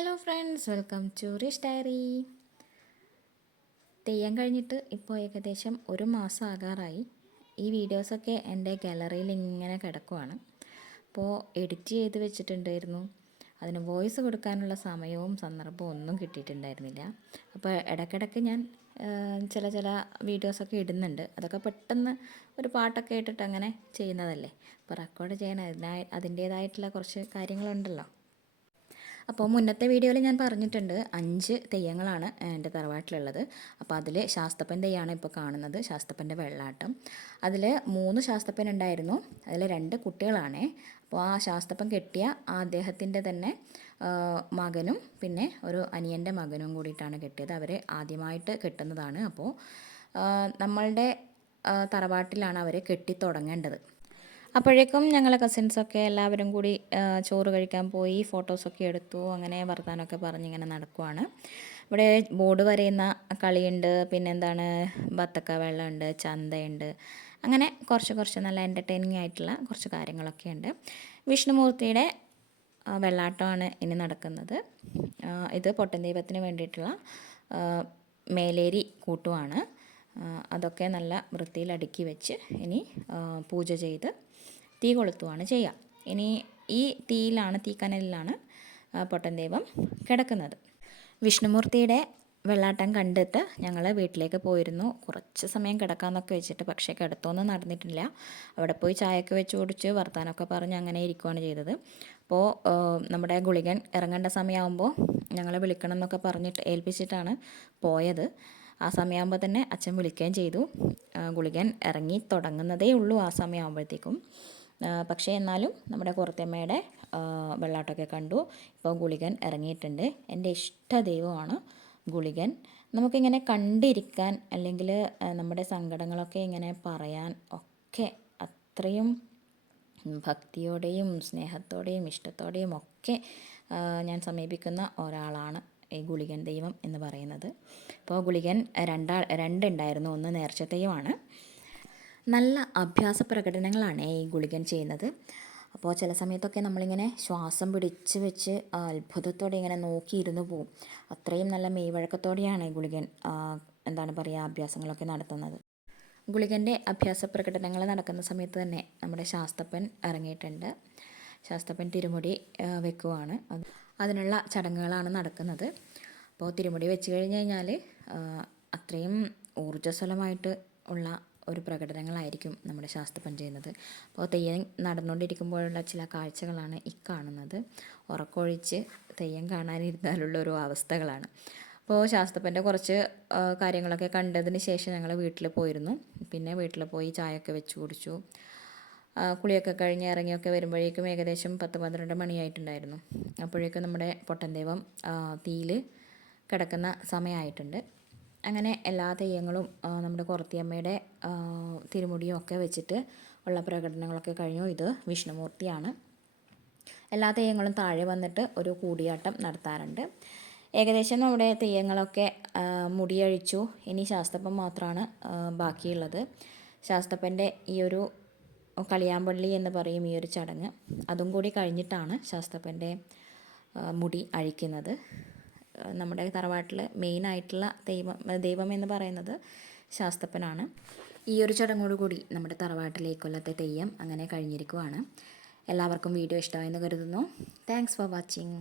Hello friends, welcome to Rish diary. Theyyam കഴിഞ്ഞിട്ട് ഇപ്പോൾ ഏകദേശം ഒരു മാസം ആകാറായി. ഈ വീഡിയോസൊക്കെ എൻ്റെ ഗാലറിയിൽ ഇങ്ങനെ കിടക്കുവാണ്. അപ്പോൾ എഡിറ്റ് ചെയ്ത് വെച്ചിട്ടുണ്ടായിരുന്നു. അതിന് വോയിസ് കൊടുക്കാനുള്ള സമയവും സന്ദർഭവും ഒന്നും കിട്ടിയിട്ടുണ്ടായിരുന്നില്ല. അപ്പോൾ ഇടയ്ക്കിടയ്ക്ക് ഞാൻ ചില വീഡിയോസൊക്കെ ഇടുന്നുണ്ട്. അതൊക്കെ പെട്ടെന്ന് ഒരു പാട്ടൊക്കെ ഇട്ടിട്ട് അങ്ങനെ ചെയ്യുന്നതല്ലേ. അപ്പോൾ റെക്കോർഡ് ചെയ്യാൻ അതിൻ്റേതായിട്ടുള്ള കുറച്ച് കാര്യങ്ങളുണ്ടല്ലോ. അപ്പോൾ മുന്നത്തെ വീഡിയോയിൽ ഞാൻ പറഞ്ഞിട്ടുണ്ട് 5 തെയ്യങ്ങളാണ് എൻ്റെ തറവാട്ടിലുള്ളത്. അപ്പോൾ അതിൽ ശാസ്തപ്പൻ തെയ്യമാണ് ഇപ്പോൾ കാണുന്നത്, ശാസ്തപ്പൻ്റെ വെള്ളാട്ടം. അതിൽ 3 ശാസ്തപ്പൻ ഉണ്ടായിരുന്നു, അതിൽ 2 കുട്ടികളാണേ. അപ്പോൾ ആ ശാസ്തപ്പൻ കെട്ടിയ അദ്ദേഹത്തിൻ്റെ തന്നെ മകനും പിന്നെ ഒരു അനിയൻ്റെ മകനും കൂടിയിട്ടാണ് കെട്ടിയത്. അവർ ആദ്യമായിട്ട് കെട്ടുന്നതാണ്. അപ്പോൾ നമ്മളുടെ തറവാട്ടിലാണ് അവർ കെട്ടി തുടങ്ങേണ്ടത്. അപ്പോഴേക്കും ഞങ്ങളെ കസിൻസൊക്കെ എല്ലാവരും കൂടി ചോറ് കഴിക്കാൻ പോയി, ഫോട്ടോസൊക്കെ എടുത്തു. അങ്ങനെ വർത്താനമൊക്കെ പറഞ്ഞിങ്ങനെ നടക്കുവാണ്. ഇവിടെ ബോർഡ് വരയുന്ന കളിയുണ്ട്, പിന്നെന്താണ് ബത്തക്ക വെള്ളമുണ്ട്, ചന്തയുണ്ട്. അങ്ങനെ കുറച്ച് നല്ല എൻ്റർടൈനിങ് ആയിട്ടുള്ള കുറച്ച് കാര്യങ്ങളൊക്കെ ഉണ്ട്. വിഷ്ണുമൂർത്തിയുടെ വെള്ളാട്ടമാണ് ഇനി നടക്കുന്നത്. ഇത് പൊട്ടൻ ദൈവത്തിന് വേണ്ടിയിട്ടുള്ള മേലേരി കൂട്ടുമാണ്. അതൊക്കെ നല്ല വൃത്തിയിൽ അടുക്കി വെച്ച് ഇനി പൂജ ചെയ്ത് തീ കൊളുത്തുകയാണ് ചെയ്യുക. ഇനി ഈ തീക്കനലിലാണ് പൊട്ടൻ ദൈവം കിടക്കുന്നത്. വിഷ്ണുമൂർത്തിയുടെ വെള്ളാട്ടം കണ്ടിട്ട് ഞങ്ങൾ വീട്ടിലേക്ക് പോയിരുന്നു. കുറച്ച് സമയം കിടക്കാമെന്നൊക്കെ വെച്ചിട്ട്, പക്ഷേ കിടത്തൊന്നും നടന്നിട്ടില്ല. അവിടെ പോയി ചായയൊക്കെ വെച്ച് കുടിച്ച് വർത്താനമൊക്കെ പറഞ്ഞ് അങ്ങനെ ഇരിക്കുകയാണ് ചെയ്തത്. അപ്പോൾ നമ്മുടെ ഗുളികൻ ഇറങ്ങേണ്ട സമയമാകുമ്പോൾ ഞങ്ങളെ വിളിക്കണം എന്നൊക്കെ പറഞ്ഞിട്ട് ഏൽപ്പിച്ചിട്ടാണ് പോയത്. ആ സമയമാകുമ്പോൾ തന്നെ അച്ഛൻ വിളിക്കുകയും ചെയ്തു. ഗുളികൻ ഇറങ്ങി തുടങ്ങുന്നതേ ഉള്ളൂ ആ സമയമാകുമ്പോഴത്തേക്കും. പക്ഷേ എന്നാലും നമ്മുടെ കുറത്തിയമ്മയുടെ വെള്ളാട്ടമൊക്കെ കണ്ടു. ഇപ്പോൾ ഗുളികൻ ഇറങ്ങിയിട്ടുണ്ട്. എൻ്റെ ഇഷ്ട ദൈവമാണ് ഗുളികൻ. നമുക്കിങ്ങനെ കണ്ടിരിക്കാൻ, അല്ലെങ്കിൽ നമ്മുടെ സങ്കടങ്ങളൊക്കെ ഇങ്ങനെ പറയാൻ ഒക്കെ അത്രയും ഭക്തിയോടെയും സ്നേഹത്തോടെയും ഇഷ്ടത്തോടെയും ഒക്കെ ഞാൻ സമീപിക്കുന്ന ഒരാളാണ് ഈ ഗുളികൻ ദൈവം എന്ന് പറയുന്നത്. അപ്പോൾ ഗുളികൻ രണ്ടുണ്ടായിരുന്നു. ഒന്ന് നേർച്ച തെയ്യമാണ്. നല്ല അഭ്യാസ പ്രകടനങ്ങളാണ് ഈ ഗുളികൻ ചെയ്യുന്നത്. അപ്പോൾ ചില സമയത്തൊക്കെ നമ്മളിങ്ങനെ ശ്വാസം പിടിച്ച് വെച്ച് അത്ഭുതത്തോടെ ഇങ്ങനെ നോക്കിയിരുന്നു പോവും. അത്രയും നല്ല മെയ്വഴക്കത്തോടെയാണ് ഈ ഗുളികൻ അഭ്യാസങ്ങളൊക്കെ നടത്തുന്നത്. ഗുളികൻ്റെ അഭ്യാസ പ്രകടനങ്ങൾ നടക്കുന്ന സമയത്ത് തന്നെ നമ്മുടെ ശാസ്തപ്പൻ ഇറങ്ങിയിട്ടുണ്ട്. ശാസ്തപ്പൻ തിരുമുടി വെക്കുവാണ്. അതിനുള്ള ചടങ്ങുകളാണ് നടക്കുന്നത്. അപ്പോൾ തിരുമുടി വെച്ച് കഴിഞ്ഞാൽ അത്രയും ഊർജ്ജസ്വലമായിട്ട് ഉള്ള ഒരു പ്രകടനങ്ങളായിരിക്കും നമ്മുടെ ശാസ്തപ്പൻ ചെയ്യുന്നത്. അപ്പോൾ തെയ്യം നടന്നുകൊണ്ടിരിക്കുമ്പോഴുള്ള ചില കാഴ്ചകളാണ് ഈ കാണുന്നത്. ഉറക്കമൊഴിച്ച് തെയ്യം കാണാനിരുന്നാലുള്ള ഒരു അവസ്ഥകളാണ്. അപ്പോൾ ശാസ്തപ്പൻ്റെ കുറച്ച് കാര്യങ്ങളൊക്കെ കണ്ടതിന് ശേഷം ഞങ്ങൾ വീട്ടിൽ പോയിരുന്നു. പിന്നെ വീട്ടിൽ പോയി ചായയൊക്കെ വെച്ച് കുടിച്ചു. കുളിയൊക്കെ കഴിഞ്ഞ് ഇറങ്ങിയൊക്കെ വരുമ്പോഴേക്കും ഏകദേശം 10-12 മണിയായിട്ടുണ്ടായിരുന്നു. അപ്പോഴേക്കും നമ്മുടെ പൊട്ടൻ ദൈവം തീയിൽ കിടക്കുന്ന സമയമായിട്ടുണ്ട്. അങ്ങനെ എല്ലാ തെയ്യങ്ങളും നമ്മുടെ കുറത്തിയമ്മയുടെ തിരുമുടിയും ഒക്കെ വെച്ചിട്ട് ഉള്ള പ്രകടനങ്ങളൊക്കെ കഴിഞ്ഞു. ഇത് വിഷ്ണുമൂർത്തിയാണ്. എല്ലാ തെയ്യങ്ങളും താഴെ വന്നിട്ട് ഒരു കൂടിയാട്ടം നടത്താറുണ്ട്. ഏകദേശം നമ്മുടെ തെയ്യങ്ങളൊക്കെ മുടിയഴിച്ചു. ഇനി ശാസ്തപ്പൻ മാത്രമാണ് ബാക്കിയുള്ളത്. ശാസ്തപ്പൻ്റെ ഈ ഒരു കളിയാമ്പള്ളി എന്ന് പറയും ഈ ഒരു ചടങ്ങ്. അതും കൂടി കഴിഞ്ഞിട്ടാണ് ശാസ്തപ്പൻ്റെ മുടി അഴിക്കുന്നത്. നമ്മുടെ തറവാട്ടിൽ മെയിനായിട്ടുള്ള ദൈവം എന്ന് പറയുന്നത് ശാസ്തപ്പനാണ്. ഈ ഒരു ചടങ്ങോടുകൂടി നമ്മുടെ തറവാട്ടിലെ കൊല്ലത്തെ തെയ്യം അങ്ങനെ കഴിഞ്ഞിരിക്കുവാണ്. എല്ലാവർക്കും വീഡിയോ ഇഷ്ടമായെന്ന് കരുതുന്നു. Thanks for watching.